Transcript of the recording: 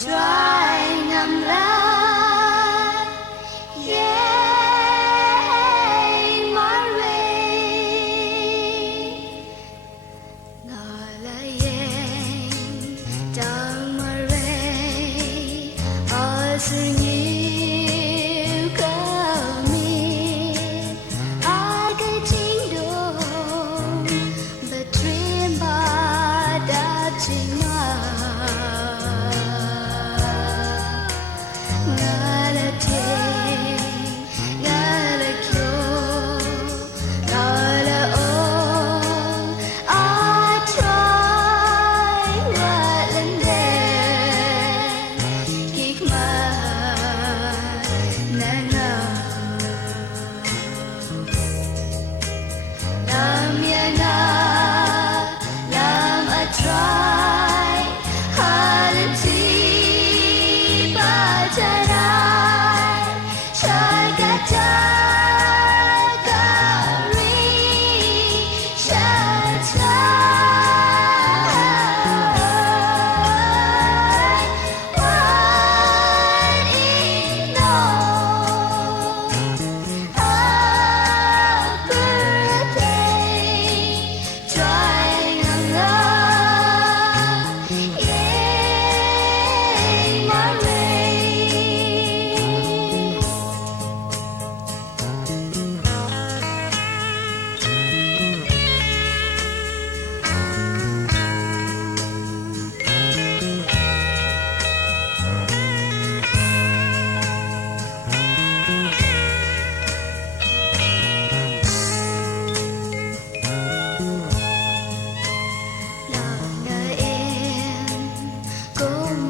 Trai ngam ieng marwei ngala ieng dang marwei asniu kami agai jingdong berterima dacima ngala tieng ngala kyo ngala ong atrai ngalanden kikma nana lam yana lam atrai halati bajarai shagajagari shatai wan ino birthday try ngala ieng marwei Lang na em cũng